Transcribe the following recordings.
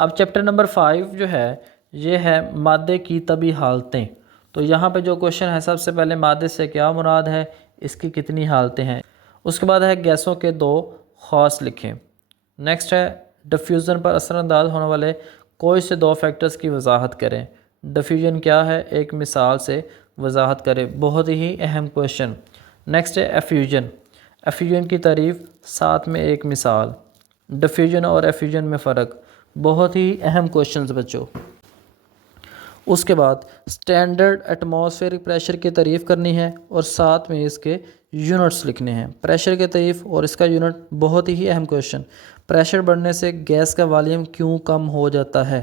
अब chapter number 5 जो है ये है मादे की तभी हालतें। तो यहाँ पे जो क्वेश्चन है, सबसे पहले मादे से क्या मुराद है, इसकी कितनी हालतें हैं। उसके बाद है गैसों के दो ख़ास लिखें। नेक्स्ट है डिफ्यूज़न पर असरअंदाज होने वाले कोई से दो फैक्टर्स की वजाहत करें। डिफ्यूजन क्या है, एक मिसाल से वजाहत करें। बहुत ही अहम क्वेश्चन। नेक्स्ट है एफ्यूजन। एफ्यूजन की तारीफ़, साथ में एक मिसाल। डिफ्यूजन और एफ्यूजन में फ़र्क, बहुत ही अहम क्वेश्चंस बच्चों। उसके बाद स्टैंडर्ड एटमॉस्फेरिक प्रेशर की तारीफ़ करनी है और साथ में इसके यूनिट्स लिखने हैं। प्रेशर की तारीफ़ और इसका यूनिट, बहुत ही अहम क्वेश्चन। प्रेशर बढ़ने से गैस का वॉल्यूम क्यों कम हो जाता है।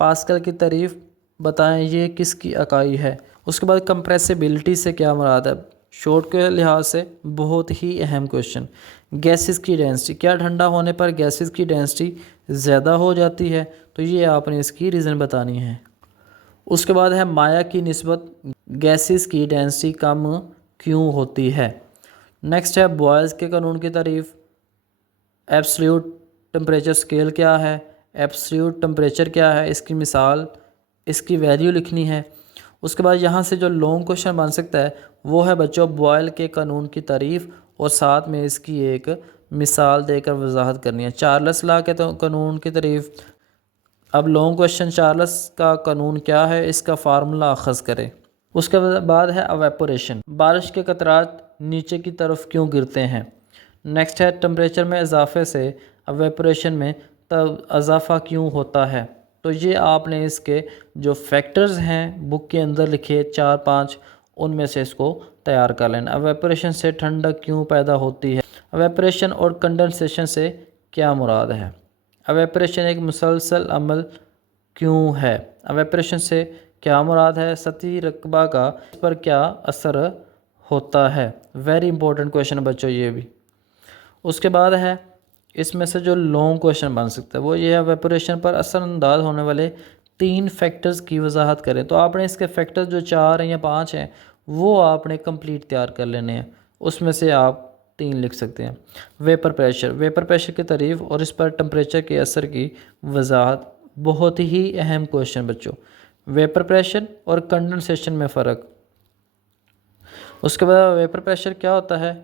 पास्कल की तारीफ़ बताएं, ये किसकी इकाई है। उसके बाद कंप्रेसिबिलिटी से क्या मुराद है, शॉर्ट के लिहाज से बहुत ही अहम क्वेश्चन। गैसेस की डेंसिटी, क्या ठंडा होने पर गैसेस की डेंसिटी ज़्यादा हो जाती है, तो ये आपने इसकी रीज़न बतानी है। उसके बाद है माया की निस्बत गैसेस की डेंसिटी कम क्यों होती है। नेक्स्ट है बॉयल्स के कानून की तारीफ़। एब्सोल्यूट टेम्परेचर स्केल क्या है, एब्सोल्यूट टेम्परेचर क्या है, इसकी मिसाल, इसकी वैल्यू लिखनी है। उसके बाद यहाँ से जो लॉन्ग क्वेश्चन बन सकता है वो है बच्चों बॉयल के कानून की तारीफ़ और साथ में इसकी एक मिसाल देकर वजाहत करनी है। चार्ल्स लॉ के तो कानून की तारीफ़। अब लॉन्ग क्वेश्चन, चार्ल्स का कानून क्या है, इसका फार्मूला अखज़ करें। उसके बाद है अवेपोरेशन, बारिश के कतरात नीचे की तरफ क्यों गिरते हैं। नेक्स्ट है टेम्परेचर में इजाफे से अवेपोरेशन में तब इजाफा क्यों होता है। तो ये आपने इसके जो फैक्टर्स हैं बुक के अंदर लिखे 4-5, उनमें से इसको तैयार कर लेना। अवेपोरेशन से ठंडक क्यों पैदा होती है। अवेपोरेशन और कंडेंसेशन से क्या मुराद है। अवेपोरेशन एक मुसलसल अमल क्यों है। अवेपोरेशन से क्या मुराद है। सतही रकबा का इस पर क्या असर होता है। वेरी इंपॉर्टेंट क्वेश्चन बच्चों ये भी। उसके बाद है इसमें से जो लॉन्ग क्वेश्चन बन सकता है वो ये है अवेपोरेशन पर असरअंदाज होने वाले 3 फैक्टर्स की वजाहत करें। तो आपने इसके फैक्टर्स जो 4 हैं या 5 हैं वो आपने कंप्लीट तैयार कर लेने हैं। उसमें से आप 3 लिख सकते हैं। वेपर प्रेशर, वेपर प्रेशर की तारीफ़ और इस पर टेम्परेचर के असर की वजाहत, बहुत ही अहम क्वेश्चन बच्चों। वेपर प्रेशर और कंडेंसेशन में फ़र्क। उसके बाद वेपर प्रेशर क्या होता है,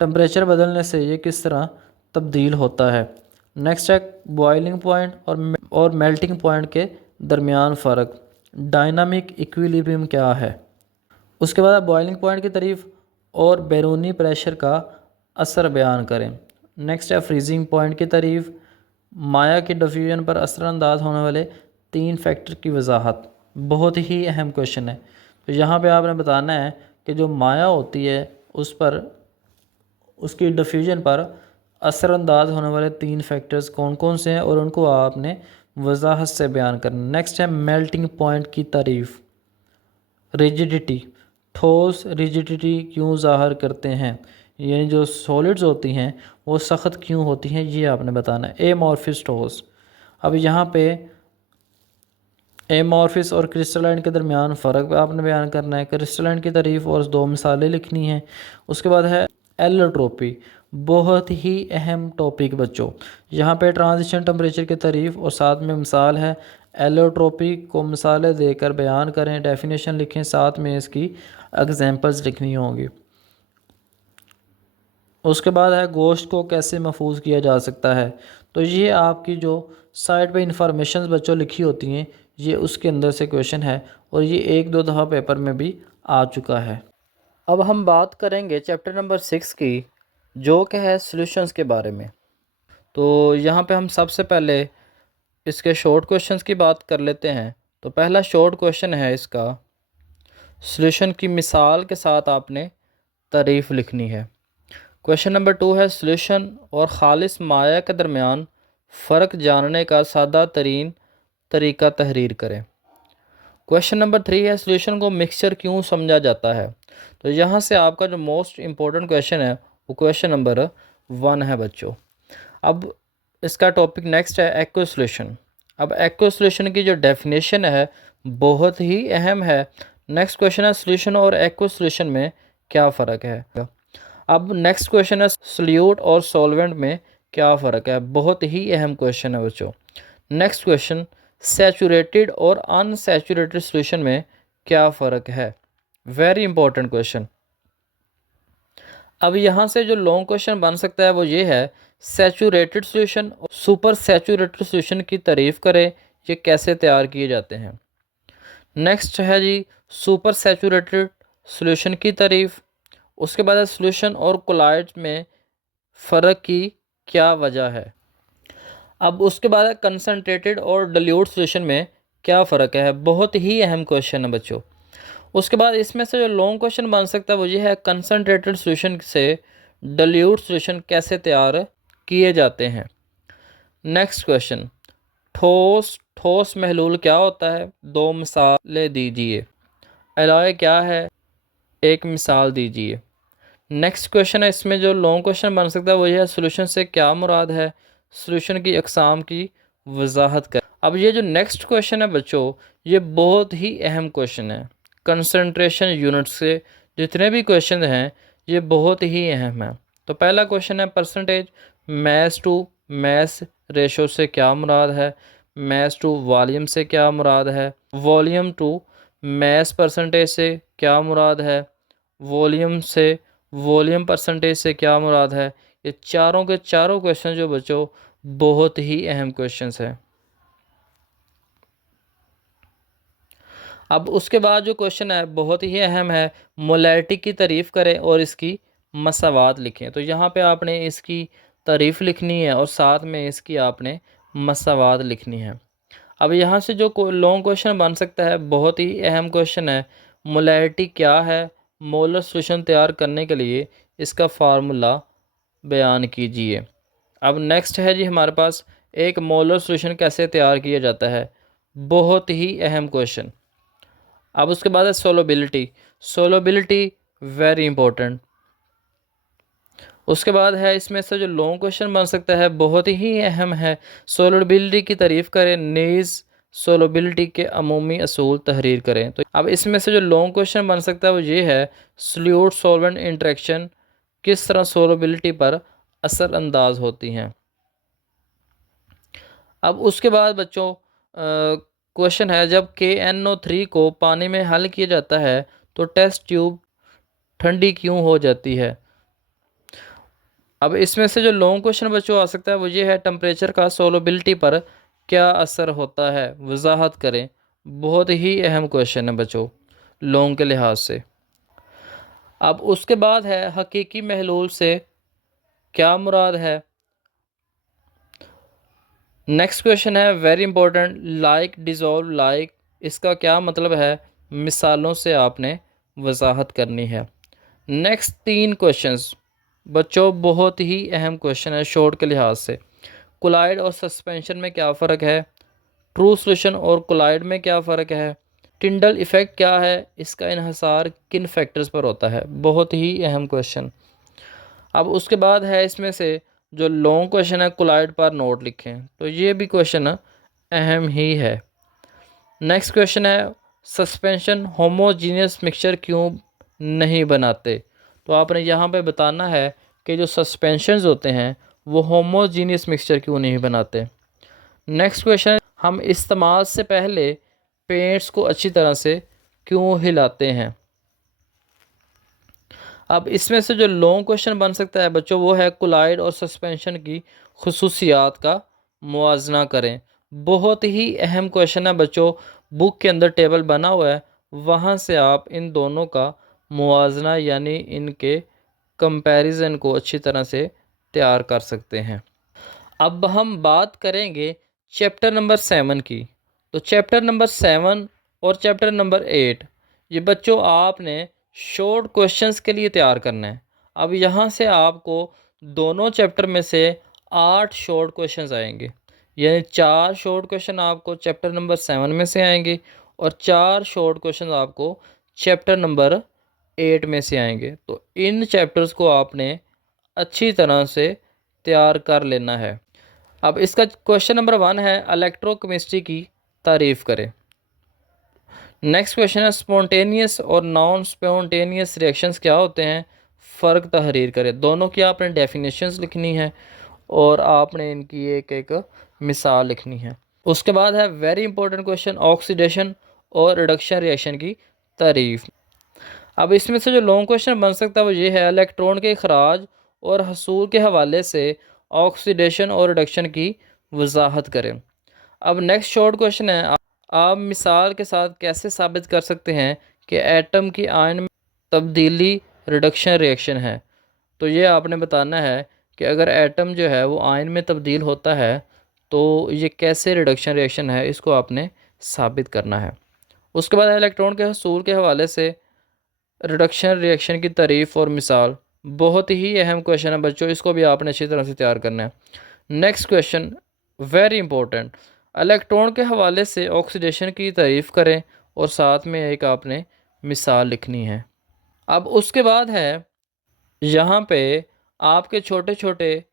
टेम्परेचर बदलने से ये किस तरह तब्दील होता है। नेक्स्ट है बॉइलिंग पॉइंट और मेल्टिंग पॉइंट के दरमियान फ़र्क। डायनामिक इक्विलिब्रियम क्या है। उसके बाद बॉइलिंग पॉइंट की तारीफ़ और बैरूनी प्रेशर का असर बयान करें। नेक्स्ट है फ्रीजिंग पॉइंट की तारीफ़। माया के डिफ्यूजन पर असरअंदाज होने वाले 3 फैक्टर की वजाहत, बहुत ही अहम क्वेश्चन है। तो यहाँ पे आपने बताना है कि जो माया होती है उस पर, उसकी डिफ्यूजन पर असरअंदाज होने वाले 3 फैक्टर्स कौन कौन से हैं और उनको आपने वजाहत से बयान करना। नेक्स्ट है मेल्टिंग पॉइंट की तारीफ़। रिजिडिटी, ठोस रिजिडिटी क्यों ज़ाहिर करते हैं, यानी जो सॉलिड्स होती हैं वो सख्त क्यों होती हैं, ये आपने बताना है। एमॉर्फिस ठोस। अब यहाँ पे एमॉर्फिस और क्रिस्टलाइन के दरमियान फ़र्क आपने बयान करना है। क्रिस्टलाइन की तारीफ़ और 2 मिसालें लिखनी हैं। उसके बाद है एलोट्रोपी, बहुत ही अहम टॉपिक बच्चों। यहाँ पे ट्रांजिशन टेम्परेचर की तारीफ़ और साथ में मिसाल है। एलोट्रोपी को मिसालें देकर बयान करें, डेफिनेशन लिखें, साथ में इसकी एग्जांपल्स लिखनी होंगी। उसके बाद है गोश्त को कैसे महफूज किया जा सकता है। तो ये आपकी जो साइड पे इंफॉर्मेशन बच्चों लिखी होती हैं ये उसके अंदर से क्वेश्चन है और ये 1-2 दफ़ा पेपर में भी आ चुका है। अब हम बात करेंगे चैप्टर नंबर 6 की, जो कि है सॉल्यूशंस के बारे में। तो यहाँ पे हम सबसे पहले इसके शॉर्ट क्वेश्चंस की बात कर लेते हैं। तो पहला शॉर्ट क्वेश्चन है इसका, सॉल्यूशन की मिसाल के साथ आपने तारीफ़ लिखनी है। क्वेश्चन नंबर 2 है सॉल्यूशन और ख़ालिस माया के दरमियान फ़र्क जानने का सादा तरीन तरीका तहरीर करें। क्वेश्चन नंबर 3 है सॉल्यूशन को मिक्सचर क्यों समझा जाता है। तो यहाँ से आपका जो मोस्ट इम्पोर्टेंट क्वेश्चन है वो क्वेश्चन नंबर 1 है बच्चों। अब इसका टॉपिक नेक्स्ट है एक्व सॉल्यूशन। अब एक्व सॉल्यूशन की जो डेफिनेशन है बहुत ही अहम है। नेक्स्ट क्वेश्चन है सॉल्यूशन और एक्व सॉल्यूशन में क्या फ़र्क है। अब नेक्स्ट क्वेश्चन है सोल्यूट और सॉल्वेंट में क्या फ़र्क है, बहुत ही अहम क्वेश्चन है बच्चों। नेक्स्ट क्वेश्चन, सैचुरेटेड और अनसैचुरेटेड सॉल्यूशन में क्या फ़र्क है? Very important question. अब यहाँ से जो लॉन्ग क्वेश्चन बन सकता है वो ये है, सैचुरेटेड सॉल्यूशन और सुपर सैचुरेटेड सॉल्यूशन की तारीफ़ करें, ये कैसे तैयार किए जाते हैं। नेक्स्ट है जी सुपर सैचुरेटेड सॉल्यूशन की तारीफ़। उसके बाद है सॉल्यूशन और कोलाइड में फ़र्क की क्या वजह है। अब उसके बाद है कंसनट्रेटेड और डिल्यूट सॉल्यूशन में क्या फ़र्क है। बहुत ही अहम क्वेश्चन है बच्चों। उसके बाद इसमें से जो लॉन्ग क्वेश्चन बन सकता है वो ये है, कंसनट्रेटेड सॉल्यूशन से डिल्यूट सॉल्यूशन कैसे तैयार किए जाते हैं। नेक्स्ट क्वेश्चन, ठोस ठोस महलूल क्या होता है? दो मिसालें दीजिए। एलॉय क्या है? एक मिसाल दीजिए। नेक्स्ट क्वेश्चन है, इसमें जो लॉन्ग क्वेश्चन बन सकता है वो ये है, सॉल्यूशन से क्या मुराद है? सॉल्यूशन की अक़साम की वजाहत कर। अब ये जो नेक्स्ट क्वेश्चन है बच्चों, ये बहुत ही अहम क्वेश्चन है। कंसंट्रेशन यूनिट से जितने भी क्वेश्चन हैं ये बहुत ही अहम है। तो पहला क्वेश्चन है, percentage mass to mass ratio से क्या मुराद है? मैस टू वॉल्यूम से क्या मुराद है? वॉल्यूम टू मैस परसेंटेज से क्या मुराद है? वॉल्यूम से वॉल्यूम परसेंटेज से क्या मुराद है? ये चारों के चारों क्वेश्चन जो बच्चों बहुत ही अहम क्वेश्चंस हैं। अब उसके बाद जो क्वेश्चन है बहुत ही अहम है, मोलैरिटी की तारीफ़ करें और इसकी मसावात लिखें। तो यहाँ पे आपने इसकी तारीफ़ लिखनी है और साथ में इसकी आपने मसावात लिखनी है। अब यहाँ से जो लॉन्ग क्वेश्चन बन सकता है, बहुत ही अहम क्वेश्चन है, मोलैरिटी क्या है? मोलर सॉल्यूशन तैयार करने के लिए इसका फार्मूला बयान कीजिए। अब नेक्स्ट है जी हमारे पास, एक मोलर सॉल्यूशन कैसे तैयार किया जाता है? बहुत ही अहम क्वेश्चन। अब उसके बाद है सोलोबिलिटी। Solubility very important. उसके बाद है इसमें से जो लॉन्ग क्वेश्चन बन सकता है बहुत ही अहम है, सोलोबिलिटी की तारीफ़ करें, नीज सोलोबिलिटी के अमूमी असूल तहरीर करें। तो अब इसमें से जो लॉन्ग क्वेश्चन बन सकता है वो ये है, सॉल्यूट सॉल्वेंट इंटरेक्शन किस तरह सोलोबिलिटी पर असरअंदाज होती हैं। अब उसके बाद बच्चों क्वेश्चन है, जब KNO3 को पानी में हल किया जाता है तो टेस्ट ट्यूब ठंडी क्यों हो जाती है। अब इसमें से जो लॉन्ग क्वेश्चन बच्चों आ सकता है वो ये है, टेम्परेचर का सोलोबिलिटी पर क्या असर होता है, वजाहत करें। बहुत ही अहम क्वेश्चन है बच्चों लॉन्ग के लिहाज से। अब उसके बाद है, हकीकी महलूल से क्या मुराद है। नेक्स्ट क्वेश्चन है very important, like dissolve like इसका क्या मतलब है? मिसालों से आपने वजाहत करनी है। नेक्स्ट 3 क्वेश्चंस बच्चों बहुत ही अहम क्वेश्चन है शॉर्ट के लिहाज से। कोलाइड और सस्पेंशन में क्या फ़र्क है? ट्रू सॉल्यूशन और कोलाइड में क्या फ़र्क है? टिंडल इफ़ेक्ट क्या है? इसका इन्हसार किन फैक्टर्स पर होता है? बहुत ही अहम क्वेश्चन। अब उसके बाद है इसमें से जो लॉन्ग क्वेश्चन है, कोलाइड पर नोट लिखें। तो ये भी क्वेश्चन अहम ही है। नेक्स्ट क्वेश्चन है, सस्पेंशन होमोजीनियस मिक्सचर क्यों नहीं बनाते? तो आपने यहाँ पे बताना है कि जो सस्पेंशंस होते हैं वो होमोजीनियस मिक्सचर क्यों नहीं बनाते। नेक्स्ट क्वेश्चन, हम इस्तेमाल से पहले पेंट्स को अच्छी तरह से क्यों हिलाते हैं। अब इसमें से जो लॉन्ग क्वेश्चन बन सकता है बच्चों वो है, कोलाइड और सस्पेंशन की खुसूसियात का मुआजना करें। बहुत ही अहम क्वेश्चन है बच्चों, बुक के अंदर टेबल बना हुआ है, वहाँ से आप इन दोनों का मुआजना यानी इनके कंपैरिजन को अच्छी तरह से तैयार कर सकते हैं। अब हम बात करेंगे चैप्टर नंबर 7 की। तो चैप्टर नंबर 7 और चैप्टर नंबर 8 ये बच्चों आपने शॉर्ट क्वेश्चंस के लिए तैयार करना है। अब यहाँ से आपको दोनों चैप्टर में से 8 शॉर्ट क्वेश्चंस आएंगे, यानी 4 शॉर्ट क्वेश्चन आपको चैप्टर नंबर 7 में से आएंगे और 4 शॉर्ट क्वेश्चन आपको चैप्टर नंबर 8 में से आएंगे। तो इन चैप्टर्स को आपने अच्छी तरह से तैयार कर लेना है। अब इसका क्वेश्चन नंबर 1 है, इलेक्ट्रोकेमिस्ट्री की तारीफ़ करें। नेक्स्ट क्वेश्चन है, स्पॉन्टेनियस और नॉन स्पॉन्टेनियस रिएक्शंस क्या होते हैं, फ़र्क तहरीर करें। दोनों की आपने डेफिनेशंस लिखनी है और आपने इनकी एक एक मिसाल लिखनी है। उसके बाद है वेरी इंपॉर्टेंट क्वेश्चन ऑक्सीडेशन और रिडक्शन रिएक्शन की तारीफ। अब इसमें से जो लॉन्ग क्वेश्चन बन सकता है वो ये है, इलेक्ट्रॉन के अखराज और हसूल के हवाले से ऑक्सीडेशन और रिडक्शन की वजाहत करें। अब नेक्स्ट शॉर्ट क्वेश्चन है, आप मिसाल के साथ कैसे साबित कर सकते हैं कि एटम की आयन में तब्दीली रिडक्शन रिएक्शन है। तो ये आपने बताना है कि अगर एटम जो है वो आयन में तब्दील होता है तो ये कैसे रिडक्शन रिएक्शन है, इसको आपने साबित करना है। उसके बाद इलेक्ट्रॉन के हसूल के हवाले से रिडक्शन रिएक्शन की तारीफ़ और मिसाल, बहुत ही अहम क्वेश्चन है बच्चों, इसको भी आपने अच्छी तरह से तैयार करना है। Next question very important, electron के हवाले से ऑक्सीडेशन की तारीफ़ करें और साथ में एक आपने मिसाल लिखनी है। अब उसके बाद है यहाँ पे आपके छोटे छोटे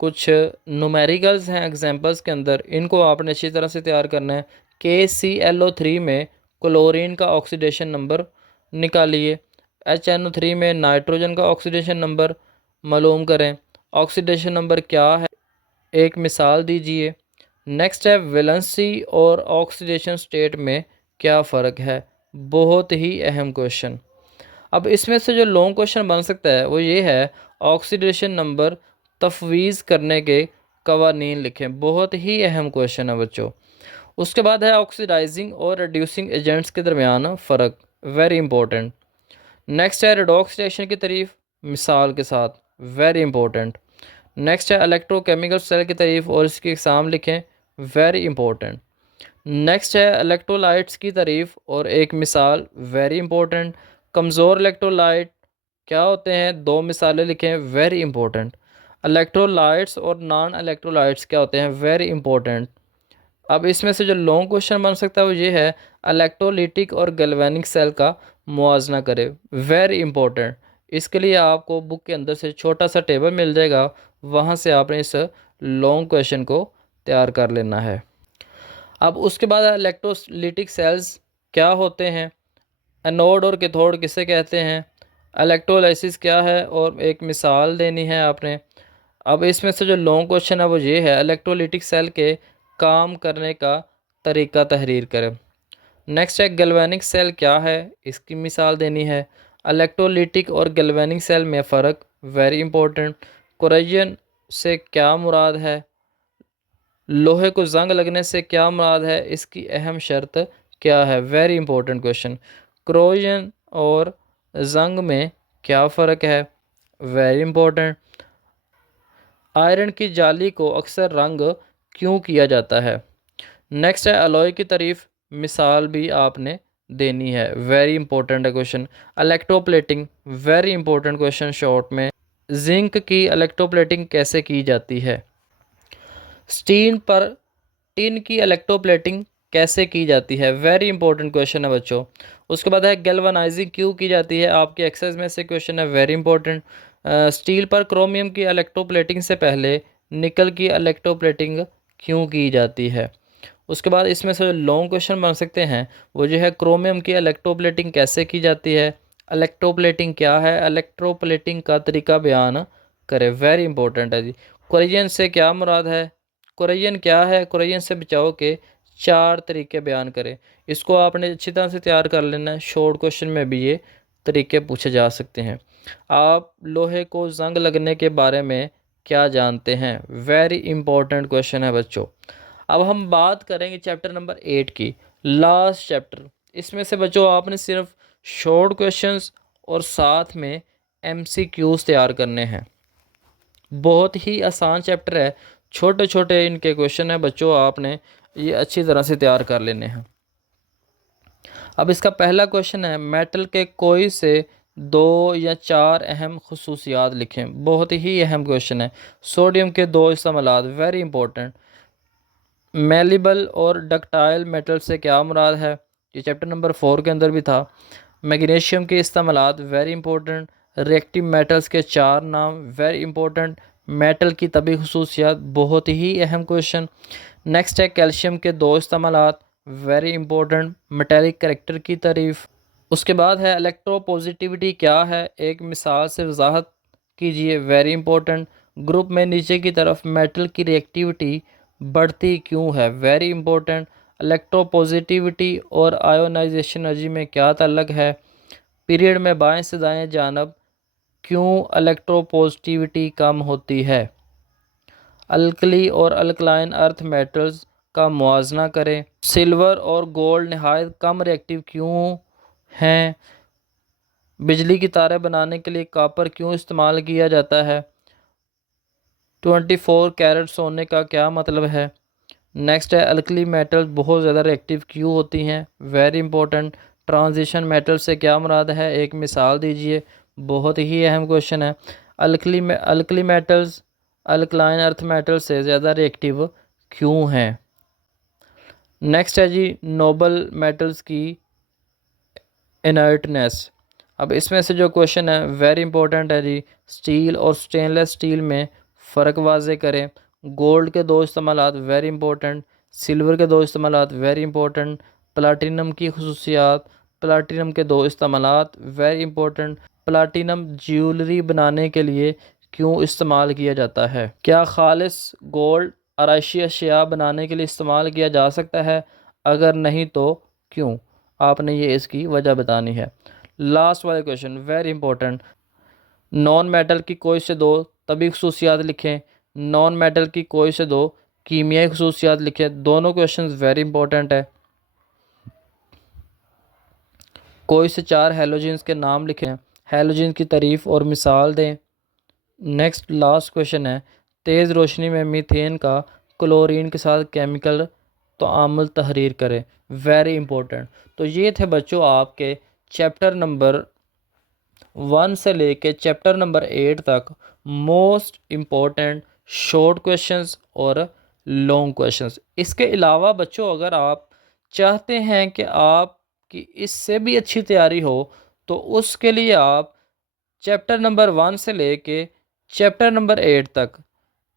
कुछ न्यूमेरिकल्स हैं एग्जांपल्स के अंदर, इनको आपने अच्छी तरह से तैयार करना है। KClO3 में क्लोरीन का ऑक्सीडेशन नंबर निकालिए, HNO3 में नाइट्रोजन का ऑक्सीडेशन नंबर मालूम करें, ऑक्सीडेशन नंबर क्या है एक मिसाल दीजिए। नेक्स्ट है वैलेंसी और ऑक्सीडेशन स्टेट में क्या फ़र्क है, बहुत ही अहम क्वेश्चन। अब इसमें से जो लॉन्ग क्वेश्चन बन सकता है वो ये है, ऑक्सीडेशन नंबर तफवीज़ करने के कवानीन लिखें, बहुत ही अहम क्वेश्चन है बच्चों। उसके बाद है ऑक्सीडाइजिंग और रिड्यूसिंग एजेंट्स के दरमियान फ़र्क, वेरी इंपॉर्टेंट। नेक्स्ट है रिडॉक्स रिएक्शन की तारीफ मिसाल के साथ, वेरी इंपॉर्टेंट। नेक्स्ट है इलेक्ट्रोकेमिकल सेल की तारीफ और इसकी एग्ज़ाम लिखें, वेरी इंपॉर्टेंट। नेक्स्ट है इलेक्ट्रोलाइट्स की तारीफ और एक मिसाल, वेरी इंपॉर्टेंट। कमज़ोर इलेक्ट्रोलाइट क्या होते हैं, दो मिसालें लिखें, वेरी इंपॉर्टेंट। इलेक्ट्रोलाइट्स और नॉन इलेक्ट्रोलाइट्स क्या होते हैं, वेरी इंपॉर्टेंट। अब इसमें से जो लॉन्ग क्वेश्चन बन सकता है वो ये है, इलेक्ट्रोलिटिक और गैल्वेनिक सेल का मुआवजा करें, वेरी इंपॉर्टेंट। इसके लिए आपको बुक के अंदर से छोटा सा टेबल मिल जाएगा, वहाँ से आपने इस लॉन्ग क्वेश्चन को तैयार कर लेना है। अब उसके बाद इलेक्ट्रोलिटिक सेल्स क्या होते हैं, एनोड और कैथोड किसे कहते हैं, इलेक्ट्रोलाइसिस क्या है और एक मिसाल देनी है आपने। अब इसमें से जो लॉन्ग क्वेश्चन है वो ये है, इलेक्ट्रोलिटिक सेल के काम करने का तरीका तहरीर करें। नेक्स्ट है गैल्वेनिक सेल क्या है, इसकी मिसाल देनी है। इलेक्ट्रोलिटिक और गैल्वेनिक सेल में फ़र्क, वेरी इंपॉर्टेंट। कोरेजन से क्या मुराद है, लोहे को जंग लगने से क्या मुराद है, इसकी अहम शर्त क्या है, वेरी इंपॉर्टेंट क्वेश्चन। क्रोजन और जंग में क्या फ़र्क है, वेरी इंपॉर्टेंट। आयरन की जाली को अक्सर रंग क्यों किया जाता है। नेक्स्ट है अलॉय की तारीफ, मिसाल भी आपने देनी है, वेरी इंपॉर्टेंट है question. Electroplating, very important question short में। जिंक की इलेक्ट्रोप्लेटिंग कैसे की जाती है। स्टील पर टिन की इलेक्ट्रोप्लेटिंग कैसे की जाती है, वेरी इंपॉर्टेंट क्वेश्चन है बच्चों। उसके बाद है गैल्वेनाइजिंग क्यों की जाती है, आपके एक्सरसाइज में से क्वेश्चन है, वेरी इंपॉर्टेंट। स्टील पर क्रोमियम की इलेक्ट्रोप्लेटिंग से पहले निकल की इलेक्ट्रोप्लेटिंग क्यों की जाती है। उसके बाद इसमें से लॉन्ग क्वेश्चन बन सकते हैं वो जो है, क्रोमियम की इलेक्ट्रोप्लेटिंग कैसे की जाती है, इलेक्ट्रोप्लेटिंग क्या है, इलेक्ट्रोप्लेटिंग का तरीका बयान करें, वेरी इंपॉर्टेंट है जी। कोरिजन से क्या मुराद है, कोरिजन क्या है, कोरिजन से बचाव के चार तरीके बयान करें। इसको आपने अच्छी तरह से तैयार कर लेना है, शॉर्ट क्वेश्चन में भी ये तरीके पूछे जा सकते हैं। आप लोहे को जंग लगने के बारे में क्या जानते हैं, वेरी इंपॉर्टेंट क्वेश्चन है बच्चों। अब हम बात करेंगे चैप्टर नंबर 8 की, लास्ट चैप्टर। इसमें से बच्चों आपने सिर्फ शॉर्ट क्वेश्चंस और साथ में MCQs तैयार करने हैं, बहुत ही आसान चैप्टर है, छोटे छोटे इनके क्वेश्चन हैं बच्चों, आपने ये अच्छी तरह से तैयार कर लेने हैं। अब इसका पहला क्वेश्चन है, मेटल के कोई से दो या चार अहम खसूसियात लिखें, बहुत ही अहम क्वेश्चन है। सोडियम के दो इस्तेमालात, वेरी इंपॉर्टेंट। मेलिबल और डक्टाइल मेटल से क्या मुराद है, ये चैप्टर नंबर 4 के अंदर भी था। मैग्नीशियम के इस्तेमालात, वेरी इंपॉर्टेंट। रिएक्टिव मेटल्स के चार नाम, वेरी इंपॉर्टेंट। मेटल की तभी खसूसियात, बहुत ही अहम क्वेश्चन। नेक्स्ट है कैल्शियम के दो इस्तेमालात, वेरी इंपॉर्टेंट। मेटेलिक करैक्टर की तारीफ। उसके बाद है इलेक्ट्रोपॉजिटिविटी क्या है, एक मिसाल से वजाहत कीजिए, वेरी इंपॉर्टेंट। ग्रुप में नीचे की तरफ मेटल की रिएक्टिविटी बढ़ती क्यों है, वेरी इंपॉर्टेंट। इलेक्ट्रोपॉजिटिविटी और आयोनाइजेशन एनर्जी में क्या ताल्लुक है। पीरियड में बाएं से दाएं जानब क्यों इलेक्ट्रोपॉजिटिविटी कम होती है। अल्कली और अल्कलाइन अर्थ मेटल्स का मुआजना करें। सिल्वर और गोल्ड नहायत कम रिएक्टिव क्यों हैं। बिजली की तारें बनाने के लिए कॉपर क्यों इस्तेमाल किया जाता है। 24 कैरेट सोने का क्या मतलब है। नेक्स्ट है अल्कली मेटल्स बहुत ज़्यादा रिएक्टिव क्यों होती हैं, वेरी इंपॉर्टेंट। ट्रांजिशन मेटल से क्या मुराद है, एक मिसाल दीजिए, बहुत ही अहम क्वेश्चन है। Alkali metals alkaline earth metal से ज़्यादा रिएक्टिव क्यों हैं। नेक्स्ट है जी नोबल मेटल्स की इनर्टनेस। अब इसमें से जो क्वेश्चन है वेरी इंपॉर्टेंट है जी, स्टील और स्टेनलेस स्टील में फ़र्क वाजे करें। गोल्ड के दो इस्तेमालात वेरी इंपॉर्टेंट, सिल्वर के दो इस्तेमालात वेरी इंपॉर्टेंट, प्लाटिनम की खसूसियात, प्लाटिनम के दो इस्तेमालात वेरी इंपॉर्टेंट। प्लाटिनम ज्वेलरी बनाने के लिए क्यों इस्तेमाल किया जाता है। क्या खालिस गोल्ड आराइशी अशिया बनाने के लिए इस्तेमाल किया जा सकता है, अगर नहीं तो क्यों। आपने ये इसकी वजह बतानी है। लास्ट वाला question very important, non metal की कोई से दो तभी खसूसियात लिखें, नॉन मेटल की कोई से दो कीमियाई खसूसियात लिखें। दोनों क्वेश्चन वेरी इंपॉर्टेंट है। कोई से चार हेलोजेंस के नाम लिखें, हेलोजेंस की तारीफ और मिसाल दें। नेक्स्ट लास्ट क्वेश्चन है, तेज़ रोशनी में मीथेन का क्लोरीन के साथ केमिकल तामुल तहरीर करें, वेरी इंपॉर्टेंट। तो ये थे बच्चों आपके चैप्टर नंबर 1 से लेके चैप्टर नंबर 8 तक मोस्ट इम्पोर्टेंट शॉर्ट क्वेश्चंस और लॉन्ग क्वेश्चंस। इसके अलावा बच्चों अगर आप चाहते हैं कि आपकी इससे भी अच्छी तैयारी हो तो उसके लिए आप चैप्टर नंबर 1 से लेके चैप्टर नंबर 8 तक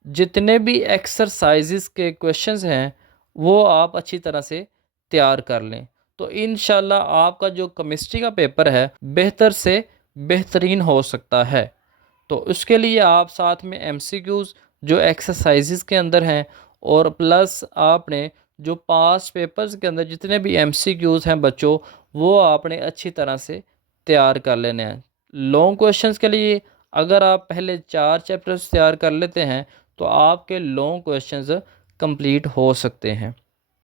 जितने भी एक्सरसाइजेस के क्वेश्चंस हैं वो आप अच्छी तरह से तैयार कर लें, तो इंशाल्लाह आपका जो केमिस्ट्री का पेपर है बेहतर से बेहतरीन हो सकता है। तो उसके लिए आप साथ में एमसीक्यूज़ जो एक्सरसाइजेस के अंदर हैं और प्लस आपने जो पास्ट पेपर्स के अंदर जितने भी एमसीक्यूज़ हैं बच्चों वो आपने अच्छी तरह से तैयार कर लेने हैं। लॉन्ग क्वेश्चंस के लिए अगर आप पहले 4 चैप्टर्स तैयार कर लेते हैं तो आपके लॉन्ग क्वेश्चंस कंप्लीट हो सकते हैं।